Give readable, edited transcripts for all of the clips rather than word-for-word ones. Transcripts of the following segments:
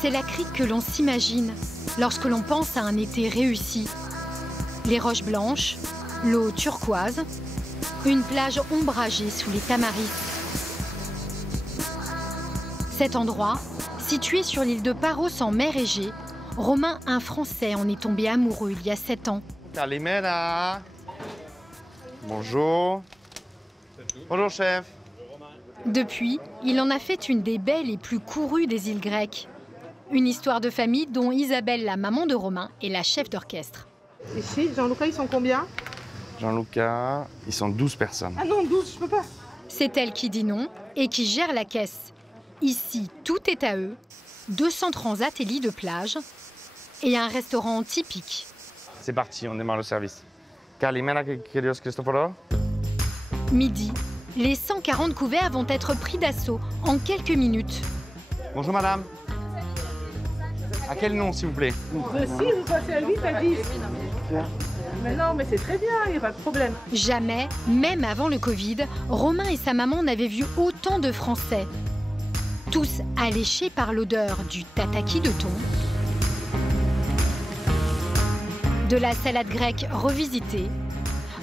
C'est la crique que l'on s'imagine lorsque l'on pense à un été réussi. Les roches blanches, l'eau turquoise, une plage ombragée sous les tamaris. Cet endroit, situé sur l'île de Paros en mer Égée, Romain, un Français, en est tombé amoureux il y a 7 ans. Calimera. Bonjour. Bonjour, chef. Depuis, il en a fait une des baies les plus courues des îles grecques. Une histoire de famille dont Isabelle, la maman de Romain, est la chef d'orchestre. Ici, Jean-Luca, ils sont combien? Jean-Luca, ils sont 12 personnes. Ah non, 12, je peux pas. C'est elle qui dit non et qui gère la caisse. Ici, tout est à eux. 200 transats et lits de plage et un restaurant typique. C'est parti, on démarre le service. Calimera, queridos Cristoforo. Midi, les 140 couverts vont être pris d'assaut en quelques minutes. Bonjour, madame. À quel nom, s'il vous plaît? De 6, vous passez à 8 à 10. Mais non, mais c'est très bien, il n'y a pas de problème. Jamais, même avant le Covid, Romain et sa maman n'avaient vu autant de Français. Tous alléchés par l'odeur du tataki de thon, de la salade grecque revisitée,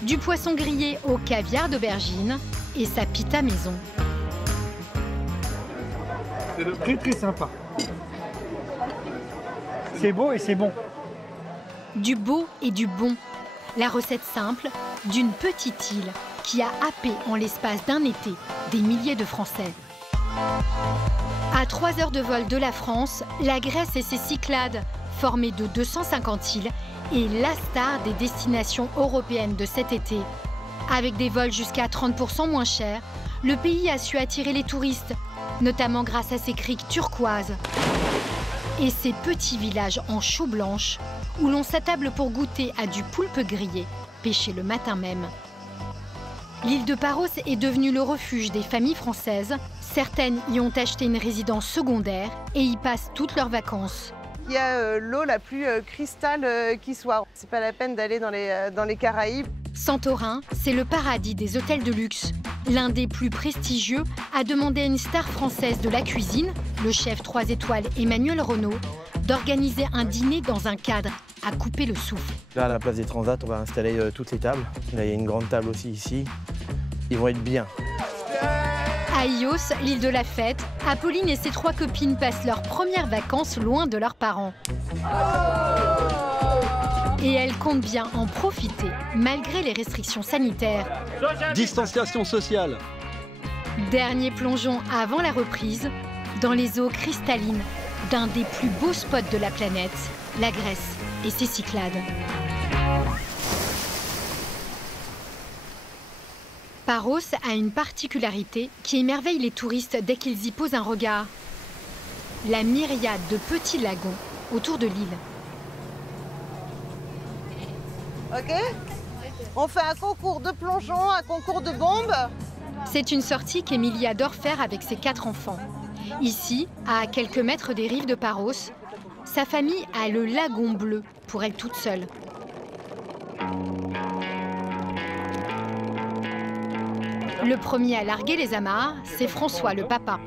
du poisson grillé au caviar d'aubergine et sa pita maison. C'est très très sympa. C'est beau et c'est bon. Du beau et du bon. La recette simple d'une petite île qui a happé en l'espace d'un été des milliers de Français. À 3 heures de vol de la France, la Grèce et ses Cyclades, formées de 250 îles, est la star des destinations européennes de cet été. Avec des vols jusqu'à 30% moins chers, le pays a su attirer les touristes, notamment grâce à ses criques turquoises et ses petits villages en chaux blanche où l'on s'attable pour goûter à du poulpe grillé, pêché le matin même. L'île de Paros est devenue le refuge des familles françaises. Certaines y ont acheté une résidence secondaire et y passent toutes leurs vacances. Il y a l'eau la plus cristal qui soit. C'est pas la peine d'aller dans les Caraïbes. Santorin, c'est le paradis des hôtels de luxe. L'un des plus prestigieux a demandé à une star française de la cuisine, le chef 3 étoiles Emmanuel Renaud, d'organiser un dîner dans un cadre à couper le souffle. Là, à la place des transats, on va installer toutes les tables. Là, il y a une grande table aussi ici. Ils vont être bien. À Ios, l'île de la fête, Apolline et ses 3 copines passent leurs premières vacances loin de leurs parents. Et elles comptent bien en profiter, malgré les restrictions sanitaires. Distanciation sociale. Dernier plongeon avant la reprise, dans les eaux cristallines d'un des plus beaux spots de la planète, la Grèce et ses Cyclades. Paros a une particularité qui émerveille les touristes dès qu'ils y posent un regard. La myriade de petits lagons autour de l'île. Ok? On fait un concours de plongeon, un concours de bombes. C'est une sortie qu'Emilie adore faire avec ses 4 enfants. Ici, à quelques mètres des rives de Paros, sa famille a le lagon bleu pour elle toute seule. Le premier à larguer les amarres, c'est François, le papa.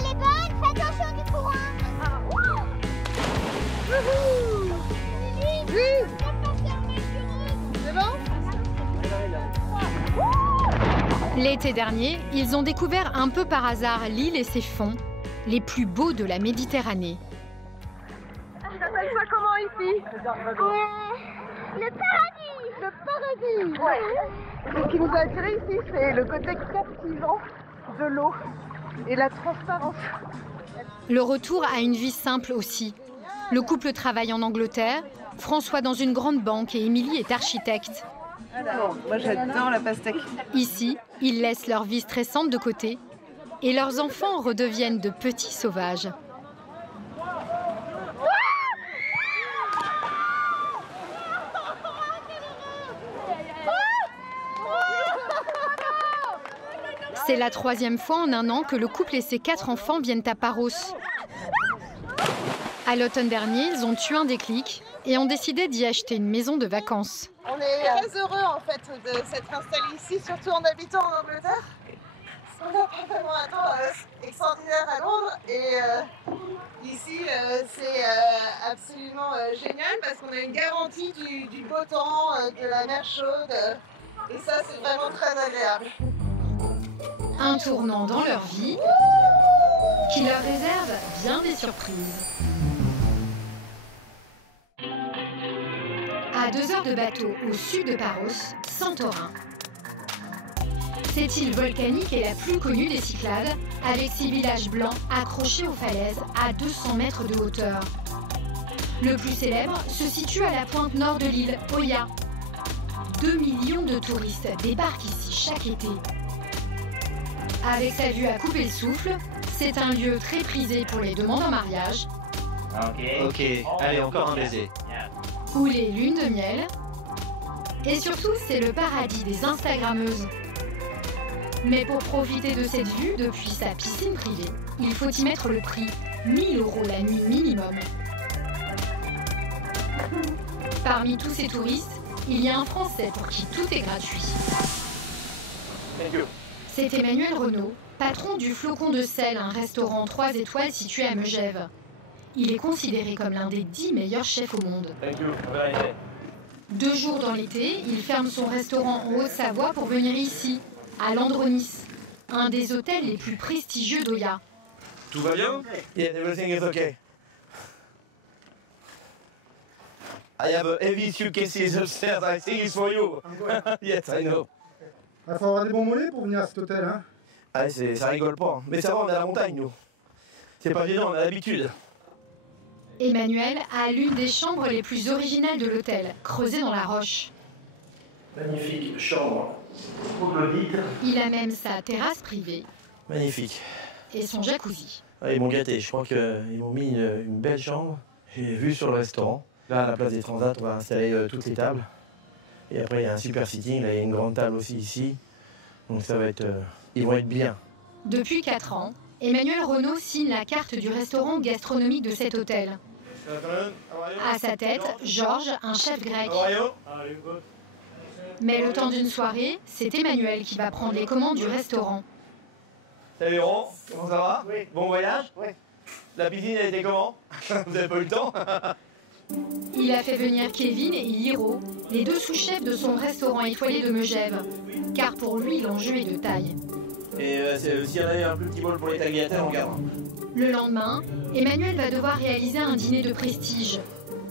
Elle est bonne, fais attention du courant. C'est bon? L'été dernier, ils ont découvert un peu par hasard l'île et ses fonds, les plus beaux de la Méditerranée. Tu t'appelles ça comment ici? Le paradis. Le paradis. Ouais. Ce qui nous a attiré ici, c'est le côté captivant de l'eau et la transparence. Le retour à une vie simple aussi. Le couple travaille en Angleterre, François dans une grande banque et Émilie est architecte. Alors, moi j'adore la pastèque. Ici, ils laissent leur vie stressante de côté et leurs enfants redeviennent de petits sauvages. C'est la 3e fois en un an que le couple et ses 4 enfants viennent à Paros. À l'automne dernier, ils ont eu un déclic et ont décidé d'y acheter une maison de vacances. On est très heureux en fait de s'être installés ici, surtout en habitant en Angleterre. vraiment un temps extraordinaire à Londres et ici c'est absolument génial parce qu'on a une garantie du beau temps, de la mer chaude et ça c'est vraiment très agréable. Un tournant dans leur vie qui leur réserve bien des surprises. À 2 heures de bateau au sud de Paros, Santorin. Cette île volcanique est la plus connue des Cyclades, avec ses villages blancs accrochés aux falaises à 200 mètres de hauteur. Le plus célèbre se situe à la pointe nord de l'île, Oya. 2 millions de touristes débarquent ici chaque été. Avec sa vue à couper le souffle, c'est un lieu très prisé pour les demandes en mariage. Ok, allez, encore un baiser. Ou les lunes de miel. Et surtout, c'est le paradis des Instagrammeuses. Mais pour profiter de cette vue depuis sa piscine privée, il faut y mettre le prix, 1 000 € la nuit minimum. Parmi tous ces touristes, il y a un Français pour qui tout est gratuit. C'est Emmanuel Renaud, patron du Flocon de Sel, un restaurant 3 étoiles situé à Megève. Il est considéré comme l'un des 10 meilleurs chefs au monde. 2 jours dans l'été, il ferme son restaurant en Haute-Savoie pour venir ici, à Landronis, un des hôtels les plus prestigieux d'Oya. Tout va bien? Yeah, everything is okay. I have a heavy suitcases upstairs, I think it's for you. Yes, I know. Il faut avoir des bons mollets pour venir à cet hôtel, hein. Ah, ça rigole pas. Mais ça va, on est à la montagne, nous. C'est pas gênant, on a l'habitude. Emmanuel a l'une des chambres les plus originales de l'hôtel, creusée dans la roche. Magnifique chambre. Troglodyte. Il a même sa terrasse privée. Magnifique. Et son jacuzzi. Ah, ils m'ont gâté, je crois qu'ils m'ont mis une belle chambre. J'ai vu sur le restaurant. Là, à la place des Transats, on va installer toutes les tables. Et après, il y a un super sitting, là, il y a une grande table aussi ici. Donc ça va être... ils vont être bien. Depuis 4 ans, Emmanuel Renaud signe la carte du restaurant gastronomique de cet hôtel. À sa tête, Georges, un chef grec. Mais le temps d'une soirée, c'est Emmanuel qui va prendre les commandes du restaurant. Salut Laurent, comment ça va? Oui. Bon voyage? Oui. La piscine, elle était comment? Vous avez pas eu le temps? Il a fait venir Kevin et Hiro, les 2 sous-chefs de son restaurant étoilé de Megève, car pour lui, l'enjeu est de taille. Et s'il y en avait un plus petit bol pour les tagliatelles, on gardera. Le lendemain, Emmanuel va devoir réaliser un dîner de prestige.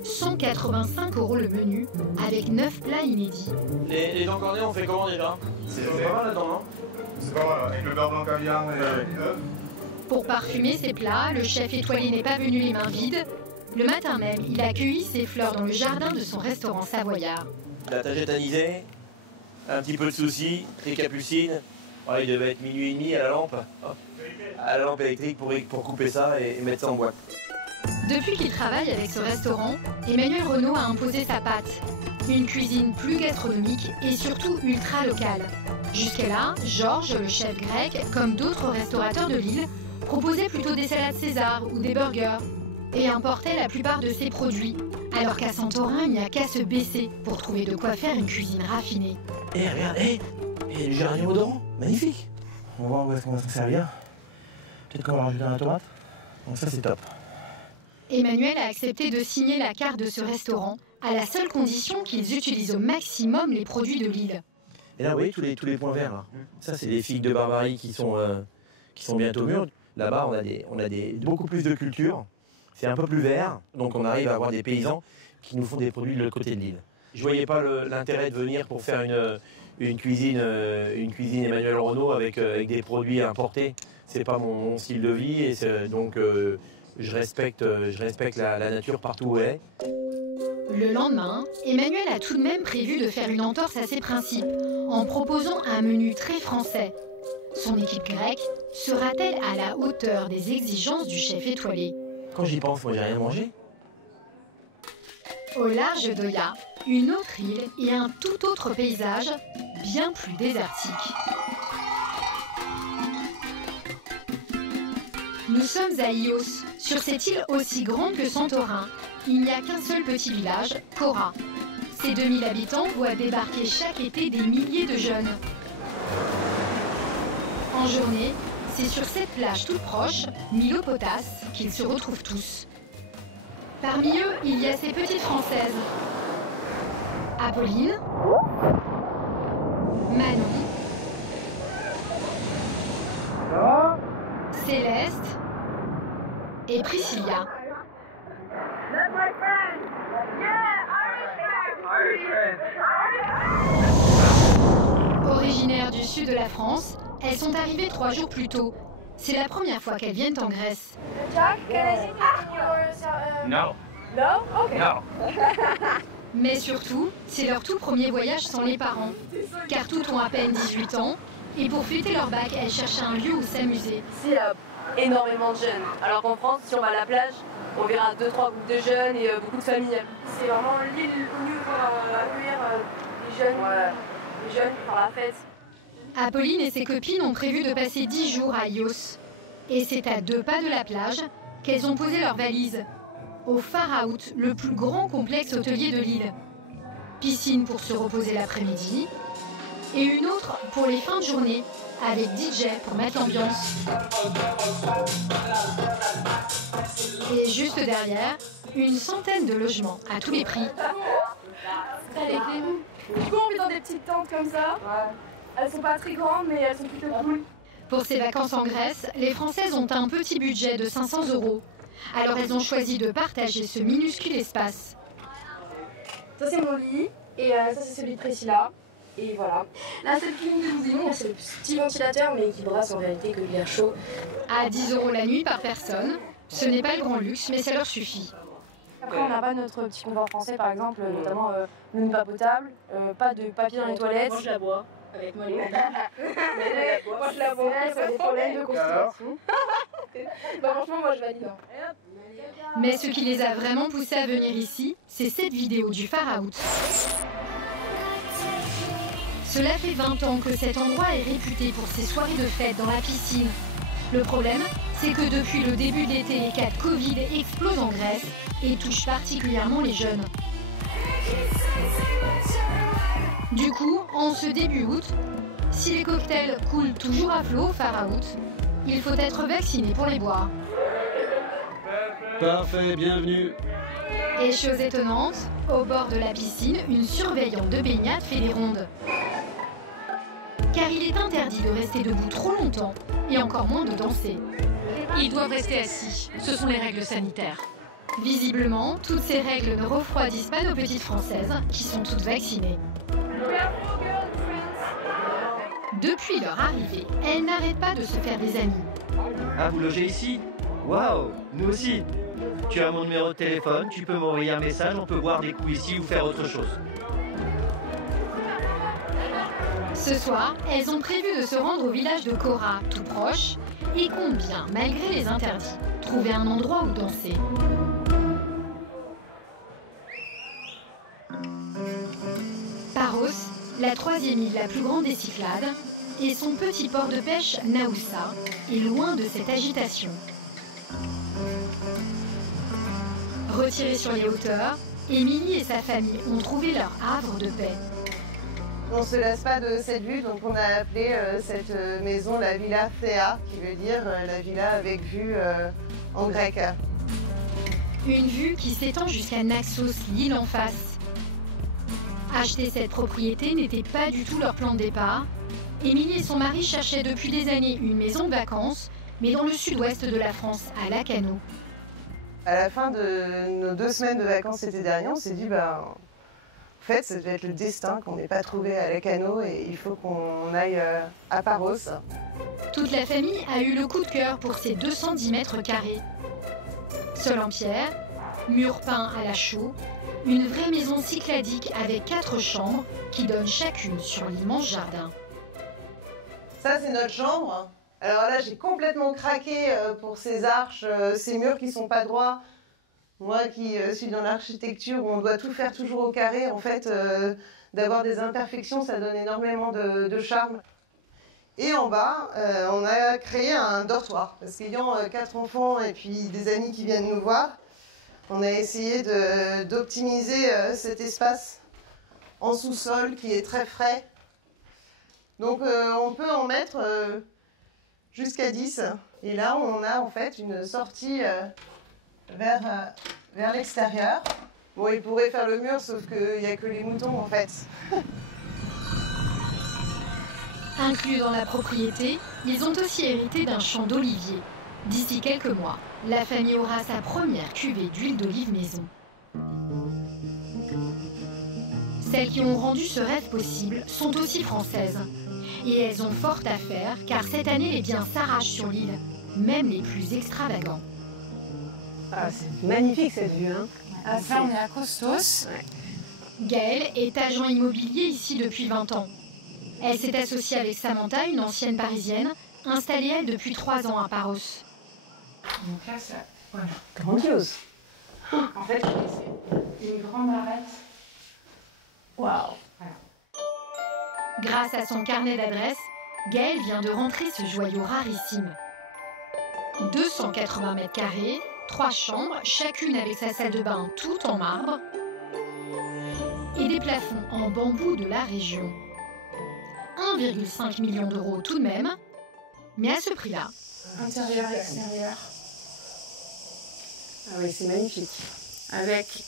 185 € le menu, avec 9 plats inédits. Les dents cornées, on fait comment déjà? C'est pas mal là-dedans, non? C'est pas mal, avec le beurre blanc caviar et l'œuf. Pour parfumer ses plats, le chef étoilé n'est pas venu les mains vides. Le matin même, il a accueilli ses fleurs dans le jardin de son restaurant savoyard. La tagette anisée, un petit peu de soucis, les capucines. Oh, il devait être 00h30 à la lampe. À la lampe électrique pour couper ça et mettre ça en boîte. Depuis qu'il travaille avec ce restaurant, Emmanuel Renaud a imposé sa patte. Une cuisine plus gastronomique et surtout ultra locale. Jusqu'à-là, Georges, le chef grec, comme d'autres restaurateurs de l'île, proposait plutôt des salades César ou des burgers et importait la plupart de ses produits, alors qu'à Santorin, il n'y a qu'à se baisser pour trouver de quoi faire une cuisine raffinée. Eh regarde, et du géranium odorant, magnifique. On va voir où est-ce qu'on va s'en servir. Peut-être qu'on va rajouter un tomate. Donc ça c'est top. Emmanuel a accepté de signer la carte de ce restaurant à la seule condition qu'ils utilisent au maximum les produits de l'île. Et là, vous voyez tous les points verts là. Ça c'est des figues de Barbarie qui sont bientôt mûres. Là-bas, on a beaucoup plus de culture. C'est un peu plus vert, donc on arrive à avoir des paysans qui nous font des produits de l'autre côté de l'île. Je voyais pas l'intérêt de venir pour faire une cuisine Emmanuel Renaud avec des produits importés. C'est pas mon style de vie et donc je respecte la nature partout où elle est. Le lendemain, Emmanuel a tout de même prévu de faire une entorse à ses principes en proposant un menu très français. Son équipe grecque sera-t-elle à la hauteur des exigences du chef étoilé? Quand j'y pense, moi j'ai rien mangé. Au large d'Oya, une autre île et un tout autre paysage, bien plus désertique. Nous sommes à Ios, sur cette île aussi grande que Santorin. Il n'y a qu'un seul petit village, Kora. Ses 2000 habitants voient débarquer chaque été des milliers de jeunes. En journée, c'est sur cette plage toute proche, Milo-Potas, qu'ils se retrouvent tous. Parmi eux, il y a ces petites Françaises. Apolline, Manon, Céleste et Priscilla. Originaires du sud de la France, elles sont arrivées 3 jours plus tôt. C'est la première fois qu'elles viennent en Grèce. No. No? Ok. No. Mais surtout, c'est leur tout premier voyage sans les parents. Car toutes ont à peine 18 ans, et pour fêter leur bac, elles cherchent un lieu où s'amuser. Ici, il y a énormément de jeunes. Alors qu'en France, si on va à la plage, on verra 2-3 groupes de jeunes et beaucoup de familles. C'est vraiment l'île où mieux pour accueillir les jeunes pour faire la fête. Apolline et ses copines ont prévu de passer 10 jours à Ios. Et c'est à 2 pas de la plage qu'elles ont posé leurs valises. Au Far Out, le plus grand complexe hôtelier de l'île. Piscine pour se reposer l'après-midi. Et une autre pour les fins de journée, avec DJ pour mettre l'ambiance. Et juste derrière, une centaine de logements à tous les prix. Du coup, on vit dans des petites tentes comme ça. Elles sont pas très grandes, mais elles sont plutôt cool. Pour ces vacances en Grèce, les Françaises ont un petit budget de 500 €. Alors elles ont choisi de partager ce minuscule espace. Ça, c'est mon lit. Et ça, c'est celui de Priscilla. Et voilà. Là, cette clim que nous aimons, c'est le petit ventilateur, mais qui brasse en réalité que de l'air chaud. À 10 € la nuit par personne, ce n'est pas le grand luxe, mais ça leur suffit. Après, on n'a pas notre petit confort français, par exemple, notamment l'eau pas potable, pas de papier dans les toilettes. Moi, je la bois. Avec moi, moi, je la vois. Ça a des problèmes de constipation. Bah, franchement, moi, je valide. Mais ce qui les a vraiment poussés à venir ici, c'est cette vidéo du Far Out. Cela fait 20 ans que cet endroit est réputé pour ses soirées de fête dans la piscine. Le problème, c'est que depuis le début de l'été, les cas de Covid explosent en Grèce et touchent particulièrement les jeunes. Du coup, en ce début août, si les cocktails coulent toujours à flot au Far Out, il faut être vacciné pour les boire. Parfait, bienvenue. Et chose étonnante, au bord de la piscine, une surveillante de baignade fait des rondes. Car il est interdit de rester debout trop longtemps, et encore moins de danser. Ils doivent rester assis, ce sont les règles sanitaires. Visiblement, toutes ces règles ne refroidissent pas nos petites Françaises, qui sont toutes vaccinées. Depuis leur arrivée, elles n'arrêtent pas de se faire des amis. Ah, vous logez ici? Waouh, nous aussi. Tu as mon numéro de téléphone, tu peux m'envoyer un message, on peut boire des coups ici ou faire autre chose. Ce soir, elles ont prévu de se rendre au village de Kora, tout proche, et comptent bien, malgré les interdits, trouver un endroit où danser. Paros, la 3e île la plus grande des Cyclades, et son petit port de pêche Naoussa est loin de cette agitation. Retirés sur les hauteurs, Émilie et sa famille ont trouvé leur havre de paix. On ne se lasse pas de cette vue, donc on a appelé cette maison la Villa Théa, qui veut dire la villa avec vue en grec. Une vue qui s'étend jusqu'à Naxos, l'île en face. Acheter cette propriété n'était pas du tout leur plan de départ. Émilie et son mari cherchaient depuis des années une maison de vacances, mais dans le sud-ouest de la France, à Lacanau. À la fin de nos 2 semaines de vacances l'été dernier, on s'est dit, en fait, ça devait être le destin qu'on n'ait pas trouvé à Lacanau et il faut qu'on aille à Paros. Toute la famille a eu le coup de cœur pour ces 210 mètres carrés. Sol en pierre, murs peints à la chaux, une vraie maison cycladique avec 4 chambres qui donnent chacune sur l'immense jardin. Ça, c'est notre chambre. Alors là, j'ai complètement craqué pour ces arches, ces murs qui sont pas droits. Moi qui suis dans l'architecture où on doit tout faire toujours au carré, en fait, d'avoir des imperfections, ça donne énormément de charme. Et en bas, on a créé un dortoir. Parce qu'ayant 4 enfants et puis des amis qui viennent nous voir, on a essayé d'optimiser cet espace en sous-sol qui est très frais. Donc on peut en mettre jusqu'à 10. Et là, on a en fait une sortie vers l'extérieur. Bon, ils pourraient faire le mur, sauf qu'il n'y a que les moutons en fait. Inclus dans la propriété, ils ont aussi hérité d'un champ d'oliviers. D'ici quelques mois, la famille aura sa première cuvée d'huile d'olive maison. Celles qui ont rendu ce rêve possible sont aussi françaises. Et elles ont fort à faire, car cette année, les biens s'arrachent sur l'île, même les plus extravagants. Ah, c'est magnifique cette vue, hein. Ah, ça, on est à Costos. Ouais. Gaëlle est agent immobilier ici depuis 20 ans. Elle s'est associée avec Samantha, une ancienne parisienne, installée elle depuis 3 ans à Paros. Donc là, ça... Voilà. Grandiose. En fait, c'est une grande arête. Waouh. Voilà. Grâce à son carnet d'adresses, Gaëlle vient de rentrer ce joyau rarissime. 280 mètres carrés, 3 chambres, chacune avec sa salle de bain tout en marbre, et des plafonds en bambou de la région. 1,5 million d'euros tout de même, mais à ce prix-là. Intérieur et extérieur. Ah oui, c'est magnifique. Avec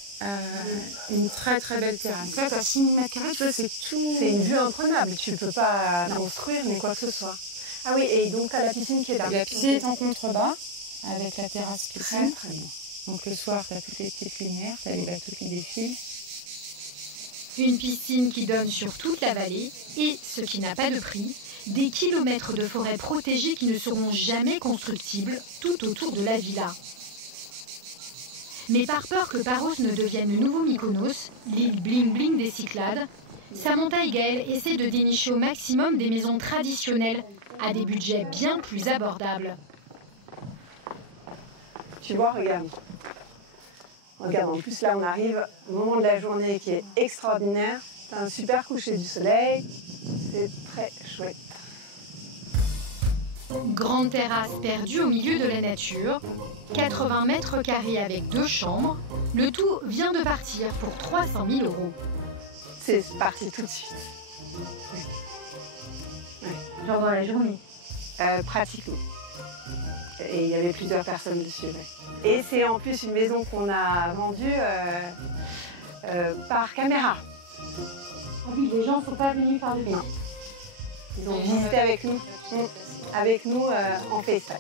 une très très belle terrasse. En fait, à 6 000 mètres carrés, tu vois, c'est tout. C'est une vue imprenable, tu peux pas construire ni quoi que ce soit. Ah oui, et donc t'as la piscine qui est là. La piscine est en contrebas, avec la terrasse qui traîne. Très bien. Donc le soir, t'as toutes les petites lumières, t'as les bateaux qui défilent. Une piscine qui donne sur toute la vallée et, ce qui n'a pas de prix, des kilomètres de forêts protégées qui ne seront jamais constructibles tout autour de la villa. Mais par peur que Paros ne devienne le nouveau Mykonos, l'île bling-bling des Cyclades, Samantha et Gaëlle essaient de dénicher au maximum des maisons traditionnelles à des budgets bien plus abordables. Tu vois, regarde. Regarde, en plus là on arrive au moment de la journée qui est extraordinaire. T'as un super coucher du soleil. C'est très chouette. Grande terrasse perdue au milieu de la nature, 80 mètres carrés avec 2 chambres, le tout vient de partir pour 300 000 euros. C'est parti tout de suite. Ouais. Genre dans la journée? Pratiquement. Et il y avait plusieurs personnes dessus. Ouais. Et c'est en plus une maison qu'on a vendue par caméra. Ah oui, les gens ne sont pas venus par le Non. Ils ont visité avec nous. En FaceTime.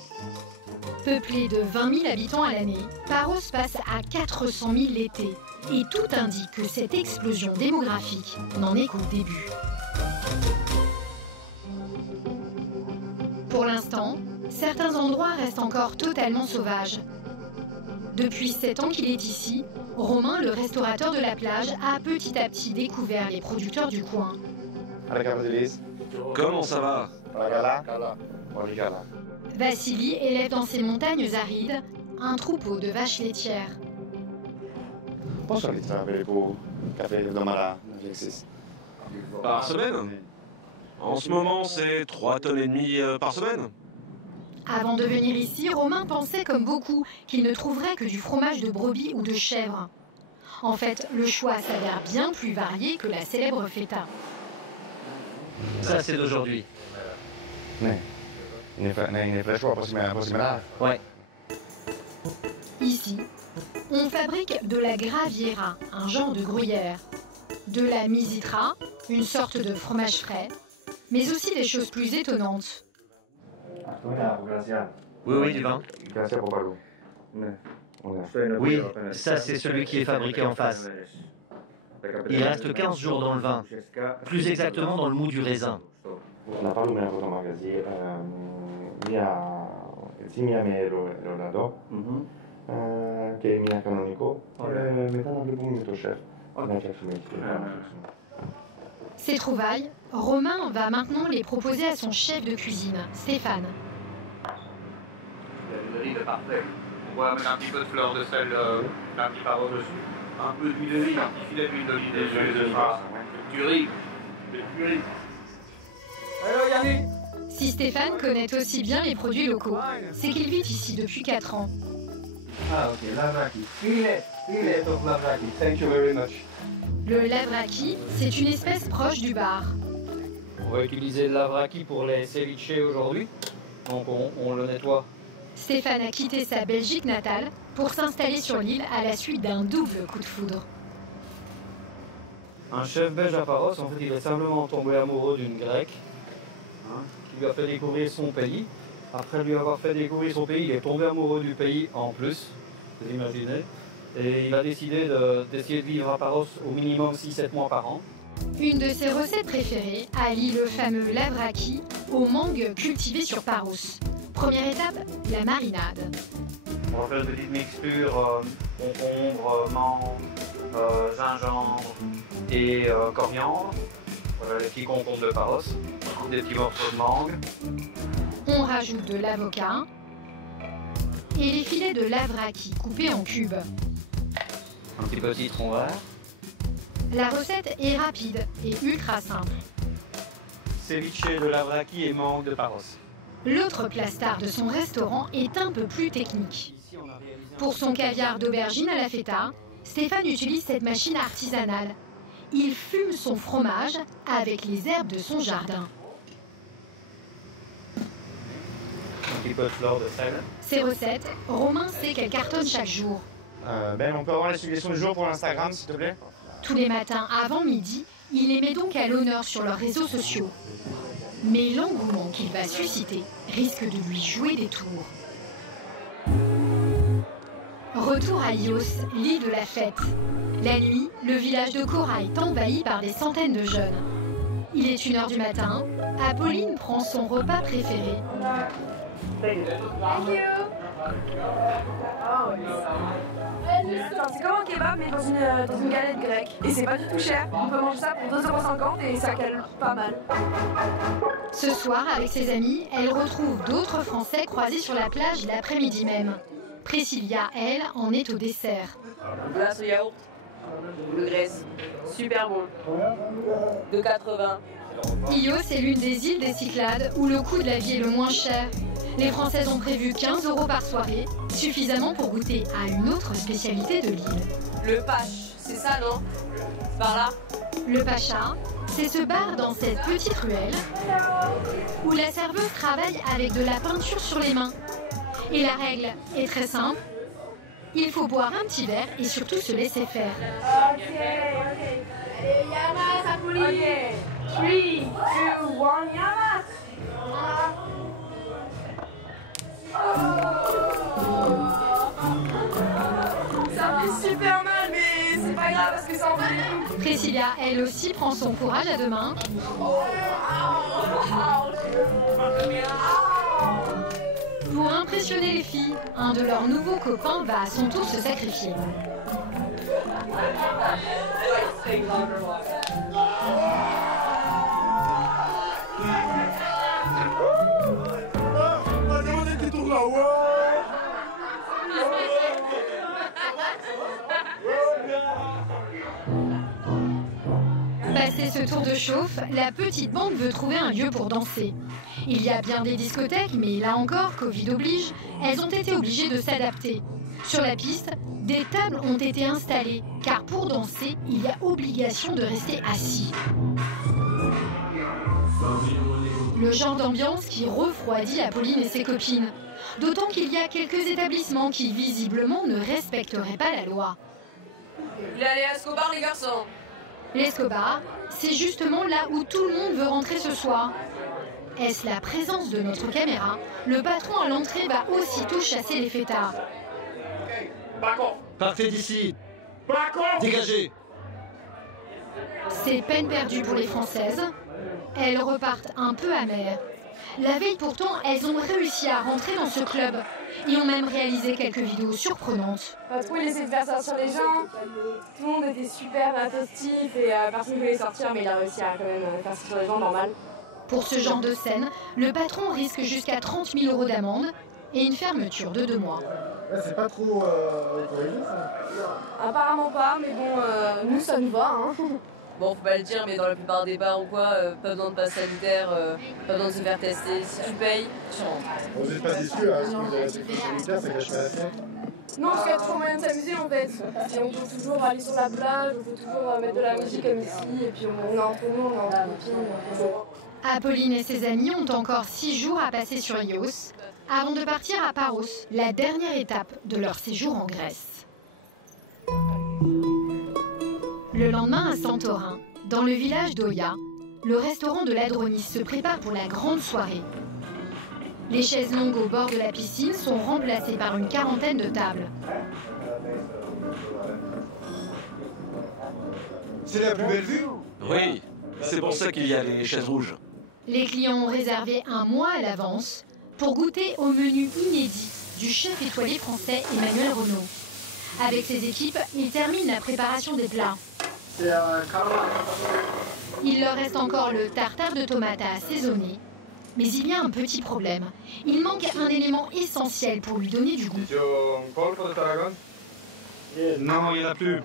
Peuplée de 20 000 habitants à l'année, Paros passe à 400 000 l'été. Et tout indique que cette explosion démographique n'en est qu'au début. Pour l'instant, certains endroits restent encore totalement sauvages. Depuis 7 ans qu'il est ici, Romain, le restaurateur de la plage, a petit à petit découvert les producteurs du coin. Comment ça va? Vassili élève dans ces montagnes arides un troupeau de vaches laitières. Par semaine? En ce moment, c'est 3,5 tonnes par semaine. Avant de venir ici, Romain pensait comme beaucoup qu'il ne trouverait que du fromage de brebis ou de chèvre. En fait, le choix s'avère bien plus varié que la célèbre feta. Ça, c'est d'aujourd'hui. Ouais. Ici, on fabrique de la graviera, un genre de gruyère, de la misitra, une sorte de fromage frais, mais aussi des choses plus étonnantes. Oui, du vin. Oui, ça c'est celui qui est fabriqué en face. Il reste 15 jours dans le vin, plus exactement dans le mou du raisin. Ces trouvailles, Romain va maintenant les proposer à son chef de cuisine, Stéphane. L'huile est parfait. On va mettre un petit peu de fleur de sel, un petit paro dessus. Un peu d'huile d'olive, un petit filet d'huile d'olive dessus. Du riz. Du riz. Hello Yannick. Si Stéphane connaît aussi bien les produits locaux, c'est qu'il vit ici depuis 4 ans. Ah ok, lavraki. Filet of lavraki. Thank you very much. Le lavraki, c'est une espèce proche du bar. On va utiliser le lavraki pour les ceviches aujourd'hui. Donc on le nettoie. Stéphane a quitté sa Belgique natale pour s'installer sur l'île à la suite d'un double coup de foudre. Un chef belge à Paros, en fait, il est simplement tombé amoureux d'une grecque qui lui a fait découvrir son pays. Après lui avoir fait découvrir son pays, il est tombé amoureux du pays en plus, vous imaginez. Et il a décidé d'essayer de vivre à Paros au minimum 6-7 mois par an. Une de ses recettes préférées allie le fameux lavraki au mangue cultivé sur Paros. Première étape, la marinade. On va faire une petite mixture concombre, menthe, gingembre et coriandre. Voilà les petits concombres de Paros, des petits morceaux de mangue. On rajoute de l'avocat et les filets de lavraki coupés en cubes. Un petit peu de citron vert. La recette est rapide et ultra simple. Ceviche de lavraki et mangue de Paros. L'autre plat star de son restaurant est un peu plus technique. Pour son caviar d'aubergine à la feta, Stéphane utilise cette machine artisanale. Il fume son fromage avec les herbes de son jardin. Un petit peu de fleur de sel. Ces recettes, Romain sait qu'elles cartonnent chaque jour. Ben, on peut avoir la suggestion du jour pour l'Instagram, s'il te plaît? Tous les matins avant midi, il les met donc à l'honneur sur leurs réseaux sociaux. Mais l'engouement qu'il va susciter risque de lui jouer des tours. Retour à Ios, l'île de la fête. La nuit, le village de Cora est envahi par des centaines de jeunes. Il est 1h du matin, Apolline prend son repas préféré. Thank you. C'est comme un kebab mais dans une galette grecque. Et c'est pas du tout cher. On peut manger ça pour 2,50 € et ça cale pas mal. Ce soir, avec ses amis, elle retrouve d'autres Français croisés sur la plage l'après-midi même. Priscilla, elle, en est au dessert. Glace au yaourt, de graisse, super bon. De 80. Ios est l'une des îles des Cyclades où le coût de la vie est le moins cher. Les Françaises ont prévu 15 € par soirée, suffisamment pour goûter à une autre spécialité de l'île. Le pache, c'est ça non? C'est par là? Le pacha, c'est ce bar dans cette petite ruelle où la serveuse travaille avec de la peinture sur les mains. Et la règle est très simple, il faut boire un petit verre et surtout se laisser faire. Ok. Allez, Yamas, Apolline. Ok. 3, 2, 1, Yamas. Ça fait super mal, mais c'est pas grave parce que ça en fait. Priscilla, elle aussi, prend son courage à deux mains. Pour impressionner les filles, un de leurs nouveaux copains va à son tour se sacrifier. Passé ce tour de chauffe, la petite bande veut trouver un lieu pour danser. Il y a bien des discothèques, mais là encore, Covid oblige, elles ont été obligées de s'adapter. Sur la piste, des tables ont été installées, car pour danser, il y a obligation de rester assis. Le genre d'ambiance qui refroidit Apolline et ses copines. D'autant qu'il y a quelques établissements qui, visiblement, ne respecteraient pas la loi. Il allait à Escobar, les garçons. L'Escobar, c'est justement là où tout le monde veut rentrer ce soir. Est-ce la présence de notre caméra? Le patron à l'entrée va aussitôt chasser les fêtards. Partez d'ici. Dégagez. C'est peine perdue pour les Françaises. Elles repartent un peu amères. La veille pourtant, elles ont réussi à rentrer dans ce club et ont même réalisé quelques vidéos surprenantes. Le patron il essaie de faire sortir les gens, tout le monde était super festif et personne ne voulait sortir mais il a réussi à quand même faire sortir les gens normal. Pour ce genre de scène, le patron risque jusqu'à 30 000 € d'amende et une fermeture de 2 mois. C'est pas trop autorisé ça? Apparemment pas, mais bon, nous ça nous va. Hein. Bon, faut pas le dire, mais dans la plupart des bars ou quoi, pas besoin de passe sanitaire, pas besoin de se faire tester. Si tu payes, tu rentres. Vous n'êtes pas déçus, parce que la sécurité sanitaire, ça gâche pas la fête? Non, parce qu'il y a toujours moyen de s'amuser en fait. Et on peut toujours aller sur la plage, on peut toujours mettre de la musique comme ici, et puis on est entre nous, on est entre copines. Apolline et ses amis ont encore 6 jours à passer sur Ios avant de partir à Paros, la dernière étape de leur séjour en Grèce. Le lendemain à Santorin, dans le village d'Oia, le restaurant de l'Adronis se prépare pour la grande soirée. Les chaises longues au bord de la piscine sont remplacées par une quarantaine de tables. C'est la plus belle vue? Oui, c'est pour ça qu'il y a les chaises rouges. Les clients ont réservé un mois à l'avance pour goûter au menu inédit du chef étoilé français Emmanuel Renaud. Avec ses équipes, il termine la préparation des plats. Il leur reste encore le tartare de tomates à assaisonner. Mais il y a un petit problème. Il manque un élément essentiel pour lui donner du goût. Non, il n'y en a plus.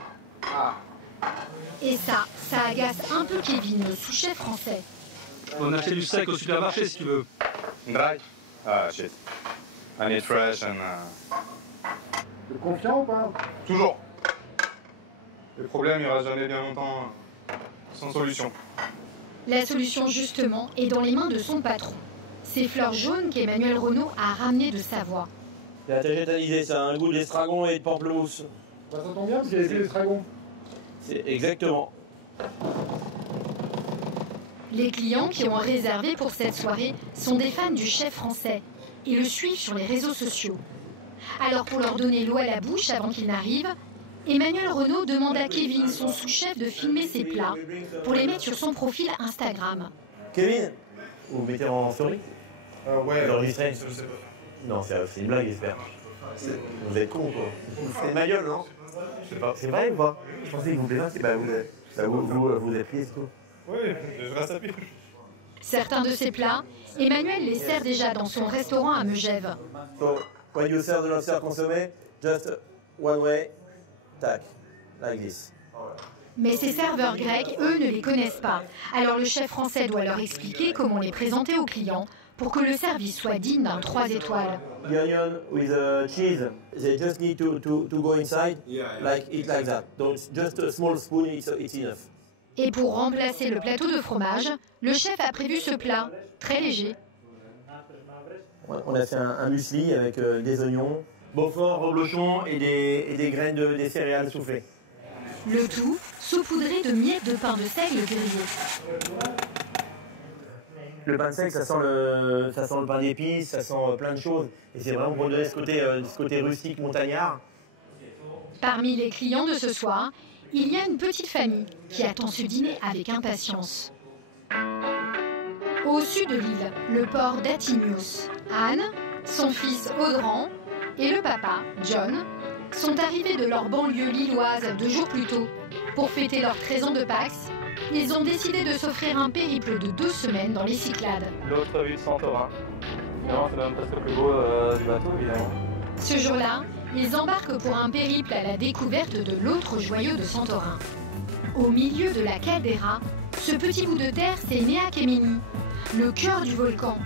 Et ça agace un peu Kevin, le sous-chef français. On a acheté du sec au supermarché si tu veux. Dry? Ah, shit. I need fresh and... T'es confiant ou pas? Toujours. Le problème, il va jamais bien longtemps sans solution. La solution, justement, est dans les mains de son patron. Ces fleurs jaunes qu'Emmanuel Renaud a ramenées de Savoie. C'est la tagétanisée, ça a un goût d'estragon et de pamplemousse. Bah, ça tombe bien parce qu'il y a des estragons. C'est exactement. Les clients qui ont réservé pour cette soirée sont des fans du chef français et le suivent sur les réseaux sociaux. Alors pour leur donner l'eau à la bouche avant qu'ils n'arrivent, Emmanuel Renaud demande à Kevin, son sous-chef, de filmer ses plats pour les mettre sur son profil Instagram. Kevin, vous mettez en story? Ouais, vous enregistrez? je sais pas. Non, c'est une blague, j'espère. Vous êtes con, quoi. Vous foutez de ma gueule, non? Je sais pas. C'est vrai ou pas? Je pensais que vous plaisantiez, bah vous êtes plié, c'est tout. Oui, je reste à pied. Certains de ces plats, Emmanuel les sert déjà dans son restaurant à Megève. So, when you serve the lobster consommé, just one way, tac, like this. Mais ces serveurs grecs, eux, ne les connaissent pas. Alors le chef français doit leur expliquer comment les présenter aux clients pour que le service soit digne d'un 3 étoiles. The onion with cheese, they just need to go inside, like that. Donc just a small spoon, it's enough. Et pour remplacer le plateau de fromage, le chef a prévu ce plat, très léger. On a fait un muesli avec des oignons, Beaufort, reblochon et des graines des céréales soufflées. Le tout saupoudré de miettes de pain de seigle grillé. Le pain de seigle, ça sent le pain d'épices, ça sent plein de choses. Et c'est vraiment pour donner ce côté rustique, montagnard. Parmi les clients de ce soir, il y a une petite famille qui attend ce dîner avec impatience. Au sud de l'île, le port d'Atignos, Anne, son fils Audran et le papa, John, sont arrivés de leur banlieue lilloise 2 jours plus tôt. Pour fêter leurs 13 ans de Pax, ils ont décidé de s'offrir un périple de 2 semaines dans les Cyclades. L'autre vue de Santorin. Non, c'est même presque le plus beau du bateau, évidemment. Ce jour-là, ils embarquent pour un périple à la découverte de l'autre joyau de Santorin. Au milieu de la caldeira, ce petit bout de terre, c'est Nea Kemeni, le cœur du volcan.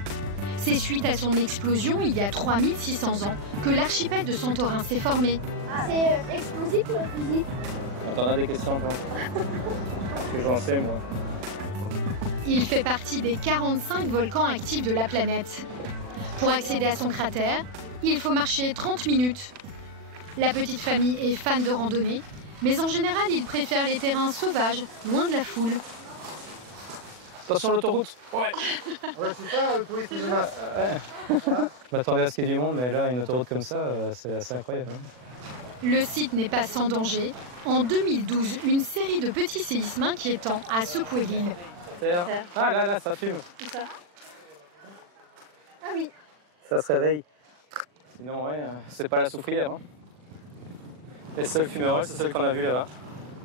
C'est suite à son explosion il y a 3600 ans que l'archipel de Santorin s'est formé. C'est explosif ou physique? T'en as des questions, toi? Parce que j'en sais, moi. Il fait partie des 45 volcans actifs de la planète. Pour accéder à son cratère, il faut marcher 30 minutes. La petite famille est fan de randonnée, mais en général, ils préfèrent les terrains sauvages, loin de la foule. Attention l'autoroute. Ouais, c'est ça le tourisme de masse. Je m'attendais à ce qu'il y ait du monde, mais là, une autoroute comme ça, c'est assez incroyable. Le site n'est pas sans danger. En 2012, une série de petits séismes inquiétants a secoué l'île. Ah là, ça fume. C'est ça. Ah oui. Ça se réveille. Sinon, ouais, c'est pas la soufrière. Hein. Les seules fumerolles, c'est celle qu'on a vues là-bas.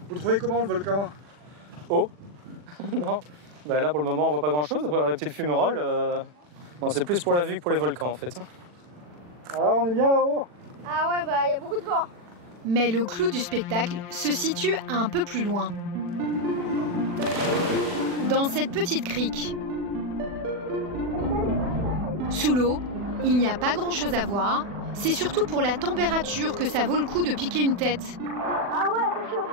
Vous le trouvez comment le volcan? Oh. Non. Bah là, pour le moment, on voit pas grand-chose. On voit la petite fumerole. Non, c'est plus pour la vue que pour les volcans, en fait. Ah, on est bien là-haut. Ah ouais, bah il y a beaucoup de vent. Mais le clou du spectacle se situe un peu plus loin. Dans cette petite crique. Sous l'eau, il n'y a pas grand-chose à voir. C'est surtout pour la température que ça vaut le coup de piquer une tête. Ah ouais, c'est chaud.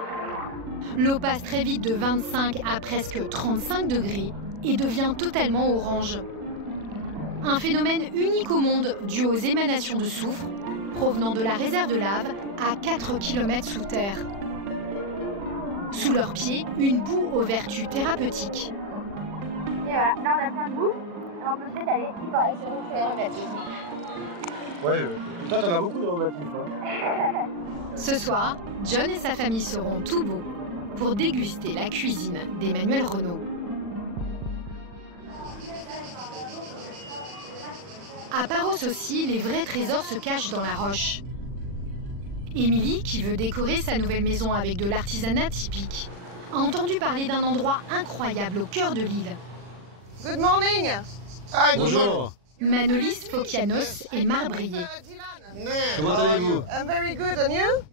L'eau passe très vite de 25 à presque 35 degrés et devient totalement orange. Un phénomène unique au monde dû aux émanations de soufre provenant de la réserve de lave à 4 km sous terre. Sous leurs pieds, une boue aux vertus thérapeutiques. Et voilà, là on a plein de boue, on peut peut-être aller essayer de faire un bâtiment. Ouais, toi t'en as beaucoup de relatifs. Hein. Ce soir, John et sa famille seront tout beaux pour déguster la cuisine d'Emmanuel Renaud. À Paros aussi, les vrais trésors se cachent dans la roche. Émilie, qui veut décorer sa nouvelle maison avec de l'artisanat typique, a entendu parler d'un endroit incroyable au cœur de l'île. Good morning. Bonjour. Manolis Fokianos est marbrier. Comment allez-vous? I'm very good, and you?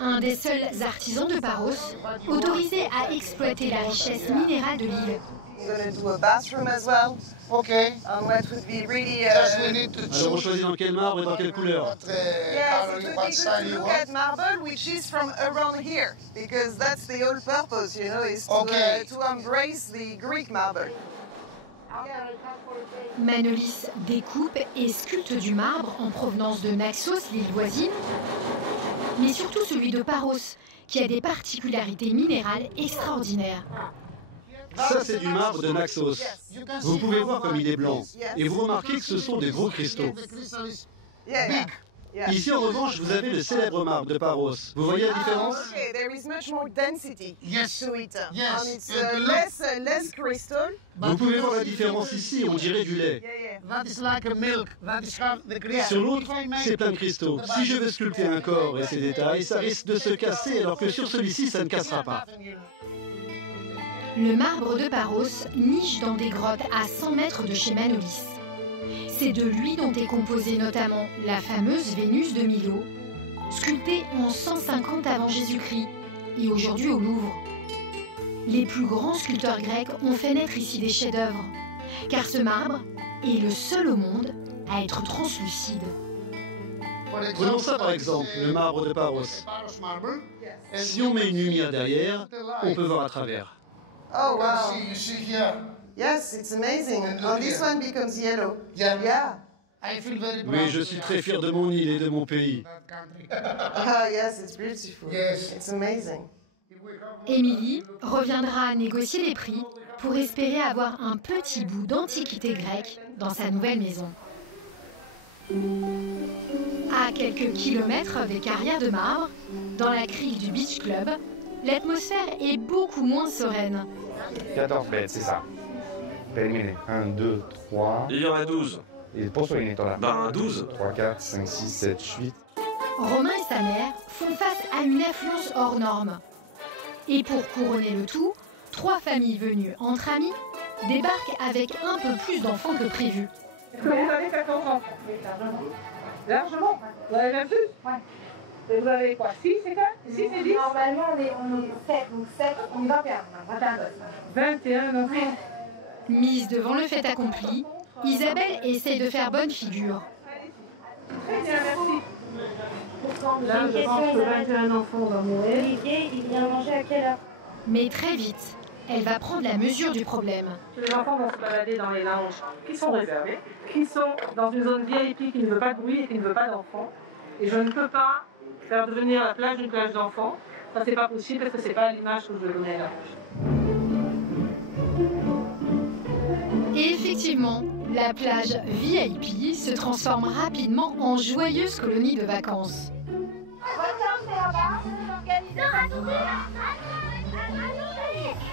Un des seuls artisans de Paros autorisé à exploiter la richesse minérale de l'île. I'm going to do a bathroom as well. Okay. And what would be really... Just we need to Alors on choose choisit dans quel marbre et dans quelle couleur? what Yes, color it you would want, be style good to you look want. at marble, which is from around here, because that's the whole purpose, you know, is to, Okay. to embrace the Greek marble. Manolis découpe et sculpte du marbre en provenance de Naxos, l'île voisine, mais surtout celui de Paros, qui a des particularités minérales extraordinaires. Ça, c'est du marbre de Naxos. Vous pouvez voir comme il est blanc. Et vous remarquez que ce sont des gros cristaux. Yeah, yeah. Yeah. Ici, en revanche, vous avez le célèbre marbre de Paros. Vous voyez la différence? Okay, there is much more density Yes. to it. Yes. And it's And the less crystal. Vous pouvez voir la différence ici, on dirait du lait. Yeah, yeah. That is like a milk. That is how the crystal. Sur l'autre, c'est plein de cristaux. Si je veux sculpter un corps et ses détails, ça risque de se casser, alors que sur celui-ci, ça ne cassera pas. Le marbre de Paros niche dans des grottes à 100 mètres de chez Manolis. C'est de lui dont est composée notamment la fameuse Vénus de Milo, sculptée en 150 avant Jésus-Christ et aujourd'hui au Louvre. Les plus grands sculpteurs grecs ont fait naître ici des chefs-d'œuvre, car ce marbre est le seul au monde à être translucide. Prenons ça par exemple, le marbre de Paros. Si on met une lumière derrière, on peut voir à travers. Oh, wow. You see here. Yes, it's amazing. And this one becomes yellow. Yeah. Yeah. I feel very proud. Oui, je suis très fier de mon île et de mon pays. Ah, yes, it's beautiful. Yes. It's amazing. Émilie reviendra à négocier les prix pour espérer avoir un petit bout d'antiquité grecque dans sa nouvelle maison. À quelques kilomètres des carrières de marbre, dans la crique du Beach Club, l'atmosphère est beaucoup moins sereine. 14 bêtes, c'est ça. Terminé. 1, 2, 3. Il y en a 12. Et posso initola. Ben 12. 3, 4, 5, 6, 7, 8. Romain et sa mère font face à une affluence hors norme. Et pour couronner le tout, 3 familles venues entre amis débarquent avec un peu plus d'enfants que prévu. Est-ce que vous avez 14 enfants? Largement. Vous avez même plus? Et vous avez quoi? 6 c'est quoi? 6 et 10? Normalement, on est 7, donc 7, on est 21. 21 enfants. Mise devant le fait accompli, Isabelle essaye de faire bonne figure. Très bien, merci. Là, je pense que 21 enfants vont mourir. Olivier, il vient manger à quelle heure? Mais très vite, elle va prendre la mesure du problème. Les enfants vont se balader dans les lounges qui sont réservés, qui sont dans une zone VIP qui ne veut pas de bruit et qui ne veut pas d'enfants. Et je ne peux pas faire devenir la plage une plage d'enfants. Ça, c'est pas possible parce que c'est pas l'image que je veux donner à la plage. Et effectivement, la plage VIP se transforme rapidement en joyeuse colonie de vacances.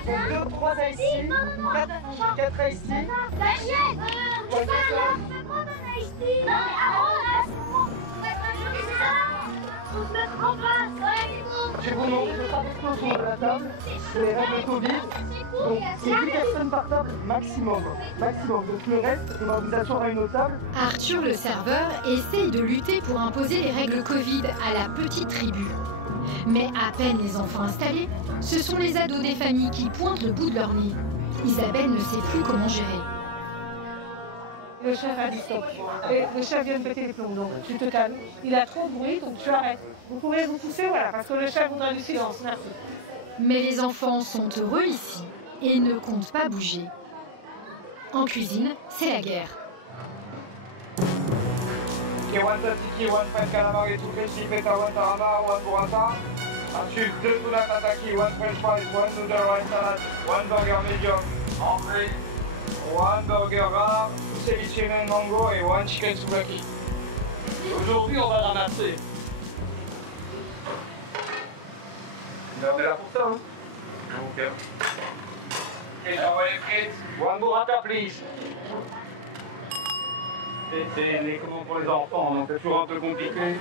Donc 2, 3 ici, 4 ici. Je vais vous montrer le traduction autour de la table, c'est les règles Covid. Donc c'est 10 personnes par table maximum. Donc le reste, on va vous asseoir à une autre table. Arthur, le serveur, essaye de lutter pour imposer les règles Covid à la petite tribu. Mais à peine les enfants installés, ce sont les ados des familles qui pointent le bout de leur nez. Isabelle ne sait plus comment gérer. Le chef a dit stop. Et le chef vient de péter les plombs, donc tu te calmes. Il a trop de bruit, donc tu arrêtes. Vous pouvez vous pousser, voilà, parce que le chef voudrait du silence. Merci. Mais les enfants sont heureux ici et ne comptent pas bouger. En cuisine, c'est la guerre. One tzatziki, one french calamari, two fish feta, one tarama, one burrata. Ensuite, 2 tuna tataki, one french fries, one noodle rice salad, one burger medium, entrée, one burger rare, ceviche mango et one chicken souvlaki. Aujourd'hui, on va ramasser. On est là pour ça, hein? Ok. Et j'envoie les frites. One burrata, please. C'est les commandes pour les enfants, donc c'est toujours un peu compliqué.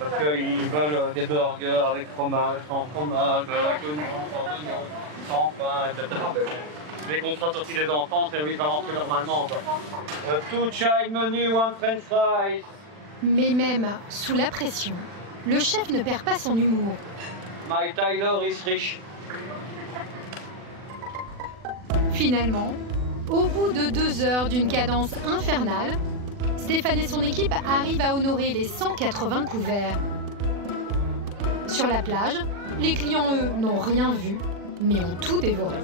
Parce qu'ils veulent des burgers avec fromage, sans fromage, avec oignon, sans oignon, sans pain, etc. Les contrats aussi les enfants, c'est oui, ça rentre normalement. Two chai menu, one french fries. Mais même sous la pression, le chef ne perd pas son humour. My Tyler is rich. Finalement, au bout de 2 heures d'une cadence infernale, Stéphane et son équipe arrivent à honorer les 180 couverts. Sur la plage, les clients, eux, n'ont rien vu, mais ont tout dévoré.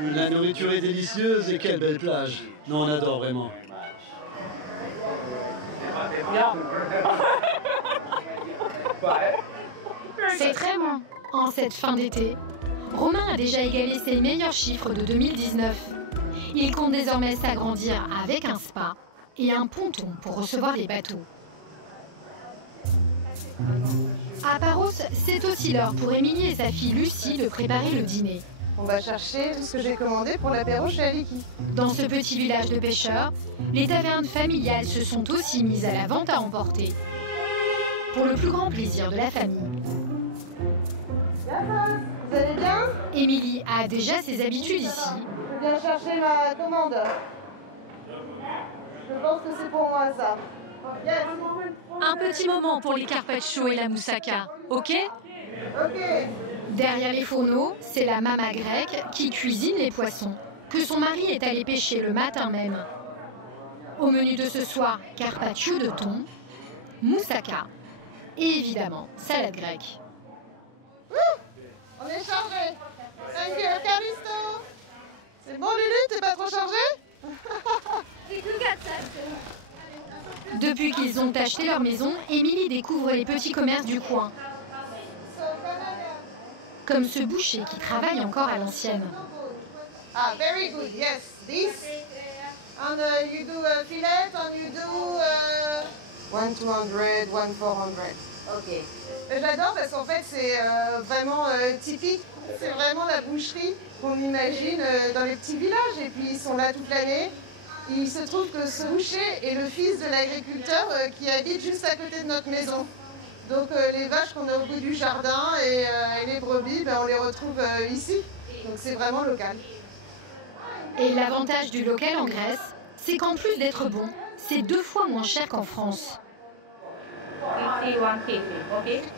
La nourriture est délicieuse et quelle belle plage. Non, on adore vraiment. C'est très bon. En cette fin d'été, Romain a déjà égalé ses meilleurs chiffres de 2019. Il compte désormais s'agrandir avec un spa et un ponton pour recevoir les bateaux. À Paros, c'est aussi l'heure pour Émilie et sa fille Lucie de préparer le dîner. On va chercher tout ce que j'ai commandé pour l'apéro chez Aliki. Dans ce petit village de pêcheurs, les tavernes familiales se sont aussi mises à la vente à emporter. Pour le plus grand plaisir de la famille. Vous allez bien? Émilie a déjà ses habitudes ici. Je viens chercher ma commande. Je pense que c'est pour moi ça. Yes. Un petit moment pour les carpaccio et la moussaka, ok? Ok. Derrière les fourneaux, c'est la mama grecque qui cuisine les poissons, que son mari est allé pêcher le matin même. Au menu de ce soir, carpaccio de thon, moussaka et évidemment, salade grecque. On est chargé. Thank you, Calisto. C'est bon, Lulu, t'es pas trop chargé? Depuis qu'ils ont acheté leur maison, Émilie découvre les petits commerces du coin. Comme ce boucher qui travaille encore à l'ancienne. Ah, very good, yes. This. And you do a fillet and you do 1 200, 1 400. Ok. J'adore parce qu'en fait c'est vraiment typique. C'est vraiment la boucherie qu'on imagine dans les petits villages et puis ils sont là toute l'année. Il se trouve que ce boucher est le fils de l'agriculteur qui habite juste à côté de notre maison. Donc les vaches qu'on a au bout du jardin et les brebis, ben, on les retrouve ici. Donc c'est vraiment local. Et l'avantage du local en Grèce, c'est qu'en plus d'être bon, c'est 2 fois moins cher qu'en France.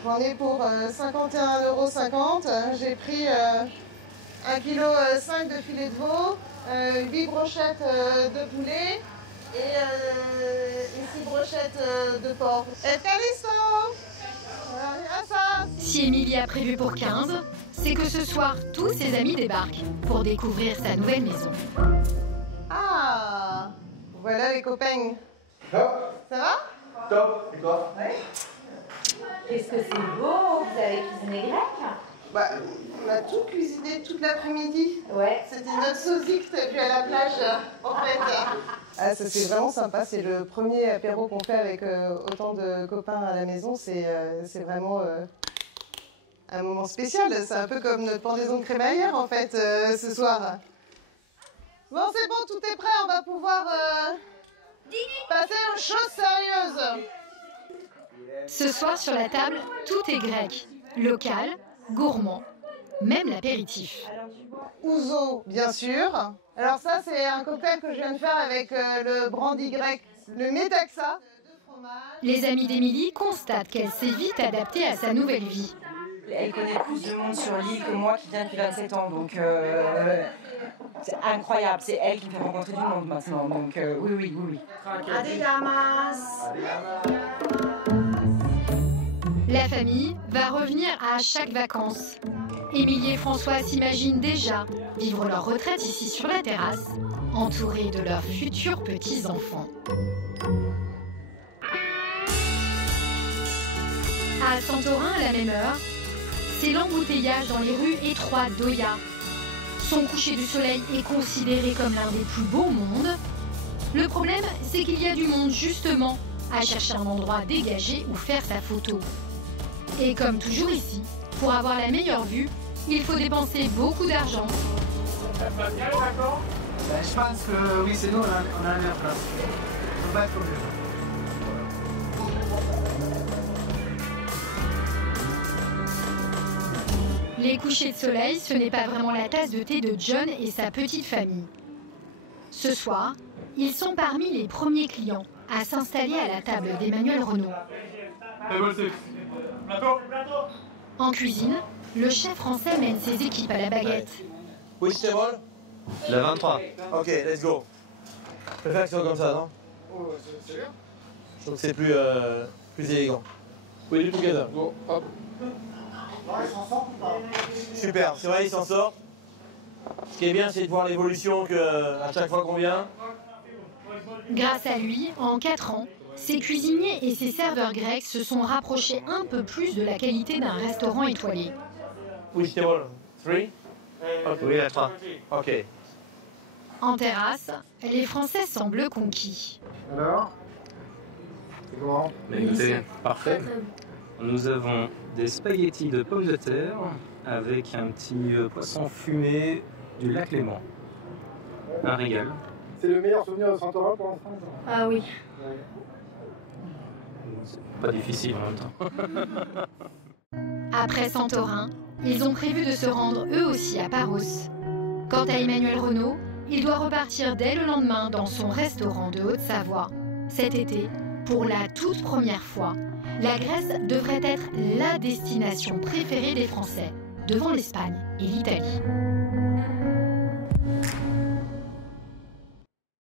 J'en ai pour 51,50 €. J'ai pris 1,5 kg de filet de veau, 8 brochettes de poulet et 6 brochettes de porc. Et Calisto! Si Émilie a prévu pour 15, c'est que ce soir, tous ses amis débarquent pour découvrir sa nouvelle maison. Ah! Voilà les copains. Ça va? Top, et toi? Ouais. Qu'est-ce que c'est beau, vous avez cuisiné grec? Bah, on a tout cuisiné toute l'après-midi. Ouais. C'était notre sosie que t'as vu à la plage, en fait. Ah, ça c'est vraiment sympa, c'est le premier apéro qu'on fait avec autant de copains à la maison. C'est vraiment un moment spécial. C'est un peu comme notre pendaison de crémaillère, en fait, ce soir. Bon, c'est bon, tout est prêt, on va pouvoir passer aux choses sérieuses. Ce soir sur la table, tout est grec, local, gourmand, même l'apéritif. Ouzo, bien sûr. Alors ça, c'est un cocktail que je viens de faire avec le brandy grec, le métaxa. Les amis d'Émilie constatent qu'elle s'est vite adaptée à sa nouvelle vie. Elle connaît plus de monde sur l'île que moi qui viens depuis 27 ans, donc c'est incroyable. C'est elle qui me fait rencontrer du monde maintenant, donc oui. Adegamas. La famille va revenir à chaque vacances. Émilie et François s'imaginent déjà vivre leur retraite ici sur la terrasse, entourés de leurs futurs petits-enfants. À Santorin, à la même heure, c'est l'embouteillage dans les rues étroites d'Oia. Son coucher du soleil est considéré comme l'un des plus beaux au monde. Le problème, c'est qu'il y a du monde justement à chercher un endroit dégagé où faire sa photo. Et comme toujours ici, pour avoir la meilleure vue, il faut dépenser beaucoup d'argent. Ça se passe bien, d'accord? Je pense que oui, c'est nous, on a la meilleure place. On peut pas être comme Les couchers de soleil, ce n'est pas vraiment la tasse de thé de John et sa petite famille. Ce soir, ils sont parmi les premiers clients à s'installer à la table d'Emmanuel Renault. En cuisine, le chef français mène ses équipes à la baguette. Oui, c'est bon. La 23. Ok, let's go. Je préfère que ce soit comme ça, non? Oh, c'est sûr. Je trouve que c'est plus élégant. Oui, du together. Go, hop. Ils s'en sortent ou pas? Super, c'est vrai, ils s'en sortent. Ce qui est bien, c'est de voir l'évolution à chaque fois qu'on vient. Grâce à lui, en 4 ans, ses cuisiniers et ses serveurs grecs se sont rapprochés un peu plus de la qualité d'un restaurant étoilé. Oui, c'est bon. 3? Oui, la 3. Ok. En terrasse, les Français semblent conquis. Alors? C'est comment? Écoutez, parfait. Nous avons des spaghettis de pommes de terre avec un petit poisson fumé du lac Léman. Un régal. C'est le meilleur souvenir de Santorin pour l'instant? Ah oui. C'est pas difficile en même temps. Après Santorin, ils ont prévu de se rendre eux aussi à Paros. Quant à Emmanuel Renault, il doit repartir dès le lendemain dans son restaurant de Haute-Savoie. Cet été, pour la toute première fois, la Grèce devrait être la destination préférée des Français, devant l'Espagne et l'Italie.